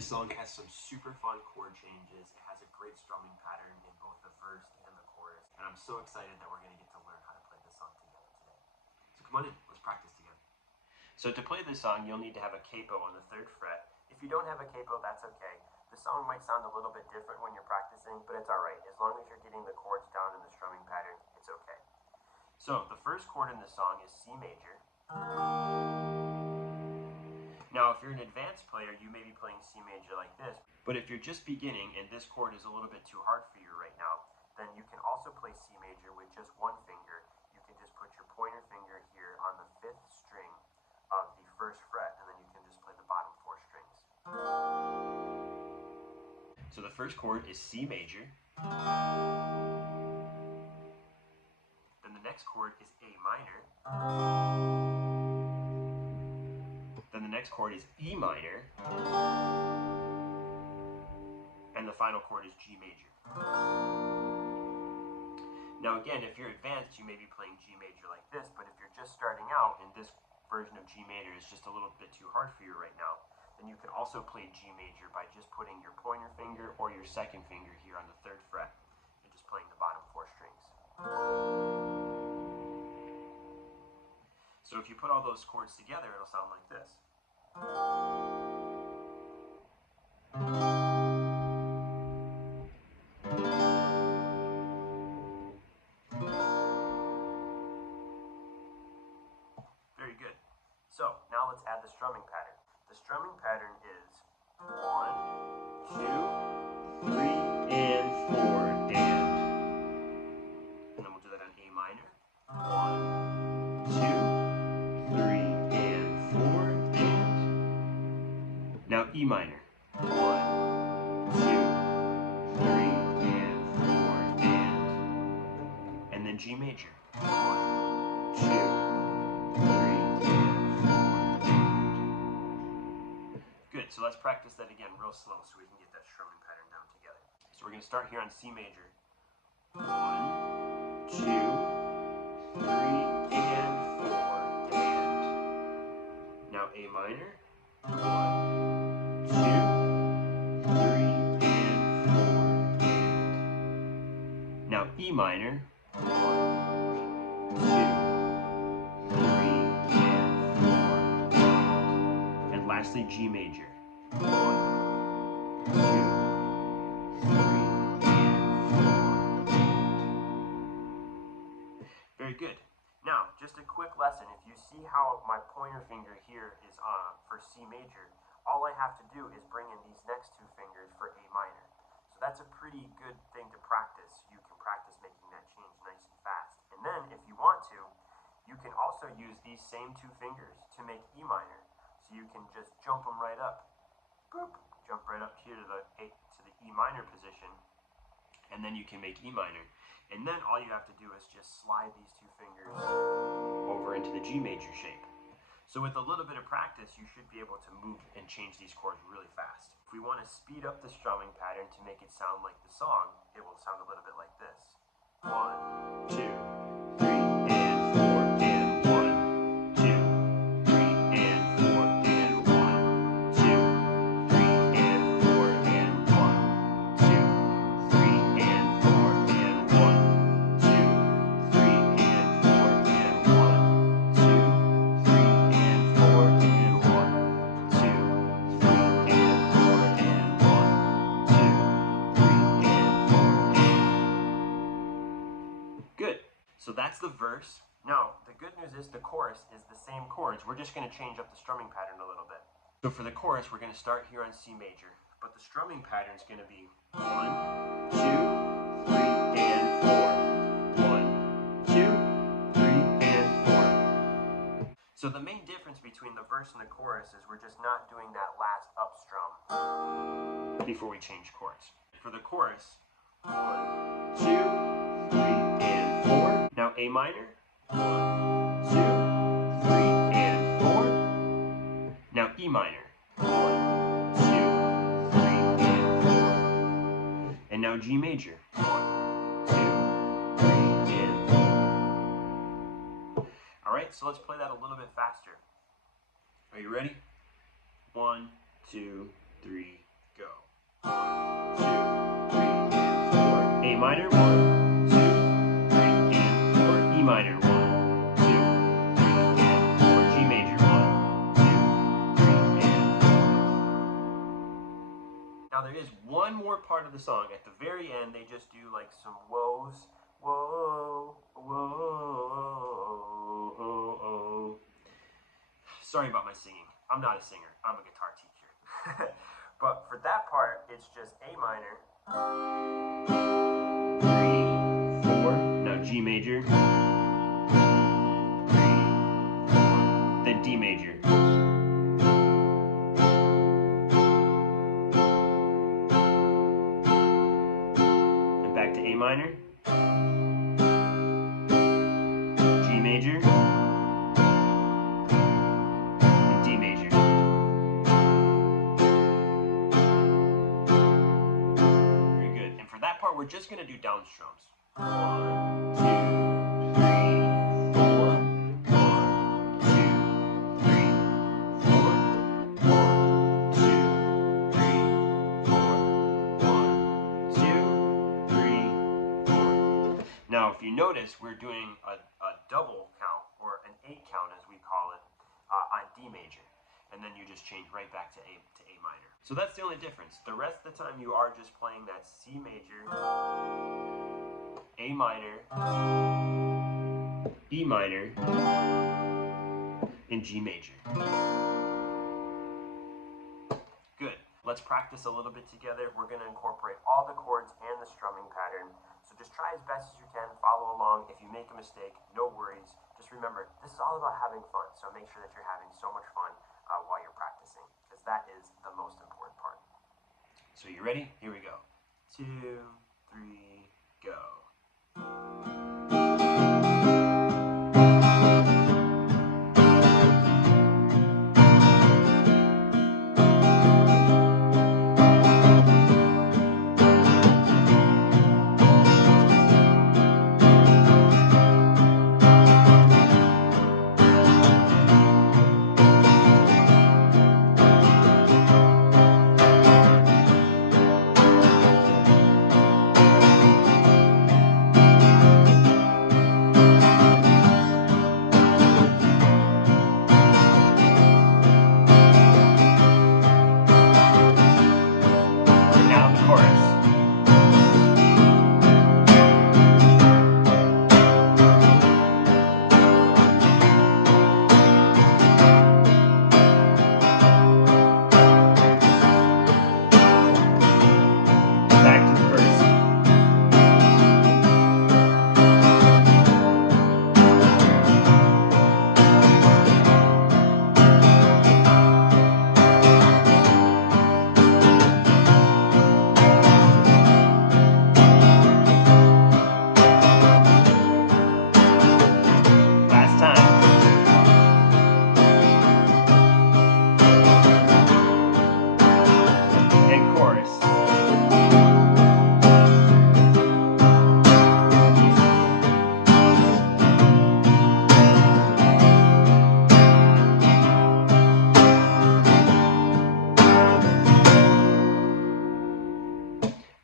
This song has some super fun chord changes. It has a great strumming pattern in both the verse and the chorus. And I'm so excited that we're going to get to learn how to play this song together today. So come on in, let's practice together. So to play this song, you'll need to have a capo on the 3rd fret. If you don't have a capo, that's okay. The song might sound a little bit different when you're practicing, but it's alright. As long as you're getting the chords down in the strumming pattern, it's okay. So the first chord in the song is C major. Now, if you're an advanced player, you may be playing C major like this. But if you're just beginning and this chord is a little bit too hard for you right now, then you can also play C major with just one finger. You can just put your pointer finger here on the 5th string of the 1st fret, and then you can just play the bottom 4 strings. So the first chord is C major. Then the next chord is A minor. Then the next chord is E minor. And the final chord is G major. Now again, if you're advanced, you may be playing G major like this, but if you're just starting out and this version of G major is just a little bit too hard for you right now, then you can also play G major by just putting your pointer finger or your 2nd finger here on the 3rd fret and just playing the bottom 4 strings. So if you put all those chords together, it'll sound like this. Very good. So now let's add the strumming pattern. The strumming pattern is 1, 2, 3, and 4, damned. And then we'll do that on A minor. 1, 2, 3, and 4, damned. Now E minor. 1, 2, 3, and 4, damned. And then G major. 1, 2, 3, and 4, damned. Good, so let's practice that again real slow so we can get that strumming pattern down together. So we're going to start here on C major. 1, 2, 3, and 4, damned. Now A minor. 1, 2, 3, and 4, damned. Now E minor. 1, 2, 3, and 4, damned. And lastly, G major. 1, 2, 3, and 4, damned. Very good. Now, just a quick lesson. If you see how my pointer finger here is for C major, all I have to do is bring in these next 2 fingers for A minor. So that's a pretty good thing to practice. You can practice making that change nice and fast. And then, if you want to, you can also use these same 2 fingers to make E minor. So you can just jump them right up. Boop. Jump right up here to the E minor position. And then you can make E minor. And then all you have to do is just slide these 2 fingers over into the G major shape. So with a little bit of practice, you should be able to move and change these chords really fast. If we want to speed up the strumming pattern to make it sound like the song, it will sound a little bit like this. 1, 2, 3, and 4, and 1, 2, 3, and 4, and 1, 2, 3, and 4, and 1, 2, 3, and 4, and 1, 2, 3, and 4, and 1, 2, 3, and 4, and 1, 2, 3, and 4, and 1, 2, 3, and 4, and... Good. So that's the verse. Now, the good news is the chorus is the same chords. We're just going to change up the strumming pattern a little bit. So for the chorus, we're going to start here on C major, but the strumming pattern is going to be 1, 2, 3, and 4. 1, 2, 3, and 4. So the main difference between the verse and the chorus is we're just not doing that last up strum before we change chords. For the chorus, 1, 2, 3, and 4. Now A minor. 1, 2, 3, and 4. Now E minor. 1, 2, 3, and 4. And now G major. 1, 2, 3, and 4. Alright, so let's play that a little bit faster. Are you ready? 1, 2, 3, 1, 2, 3, and 4. A minor, 1, 2, 3, and 4. E minor, 1, 2, 3, and 4. G major, 1, 2, 3, and 4. Now there is one more part of the song. At the very end, they just do like some woes. Whoa, whoa. Sorry about my singing. I'm not a singer. I'm a guitar teacher. But for that part, it's just A minor, 3, 4. Now G major, 3, 4. Then D major. And back to A minor, G major, and D major. That part we're just going to do downstrums. 1, 2, 3, 4. 1, 2, 3, 4. 1, 2, 3, 4. 1, 2, 3, 4. Now, if you notice, we're doing a double count, or an 8 count as we call it, on D major. And then you just change right back to A minor. So that's the only difference. The rest of the time you are just playing that C major, A minor, E minor, and G major. Good. Let's practice a little bit together. We're going to incorporate all the chords and the strumming pattern. So just try as best as you can, follow along. If you make a mistake, no worries. Just remember, this is all about having fun. So make sure that you're having so much fun while you're practicing, because that is the most important part. So you ready? Here we go. 2, 3, go.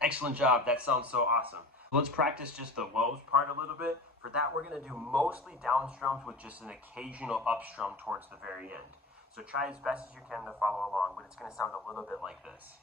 Excellent job. That sounds so awesome. Let's practice just the woes part a little bit. For that, we're going to do mostly down strums with just an occasional up strum towards the very end. So try as best as you can to follow along, but it's going to sound a little bit like this.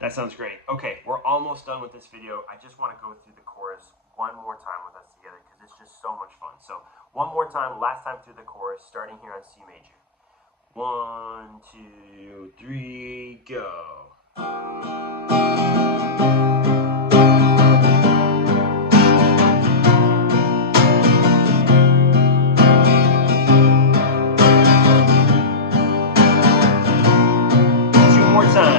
That sounds great. Okay, we're almost done with this video. I just want to go through the chorus one more time with us together because it's just so much fun. So one more time, last time through the chorus, starting here on C major. 1, 2, 3, go. Two more times.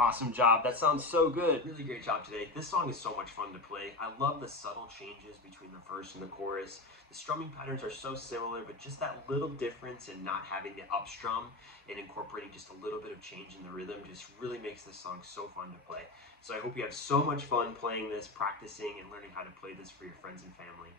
Awesome job. That sounds so good. Really great job today. This song is so much fun to play. I love the subtle changes between the verse and the chorus. The strumming patterns are so similar, but just that little difference in not having the up strum and incorporating just a little bit of change in the rhythm just really makes this song so fun to play. So I hope you have so much fun playing this, practicing, and learning how to play this for your friends and family.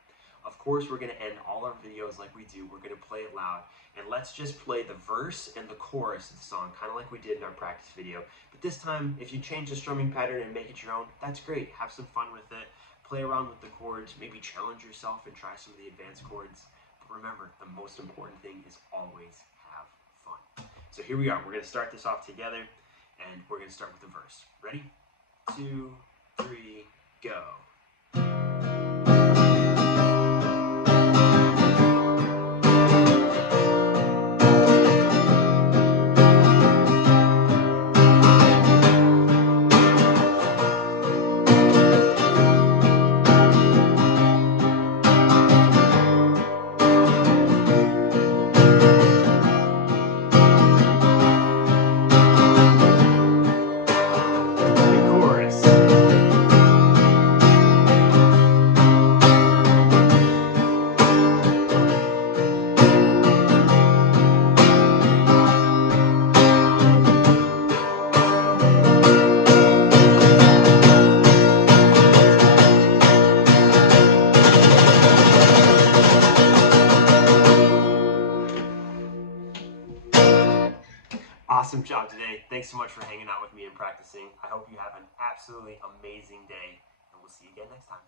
Of course, we're going to end all our videos like we do. We're going to play it loud. And let's just play the verse and the chorus of the song, kind of like we did in our practice video. But this time, if you change the strumming pattern and make it your own, that's great. Have some fun with it. Play around with the chords. Maybe challenge yourself and try some of the advanced chords. But remember, the most important thing is always have fun. So here we are. We're going to start this off together. And we're going to start with the verse. Ready? 2, 3, go. Awesome job today. Thanks so much for hanging out with me and practicing. I hope you have an absolutely amazing day, and we'll see you again next time.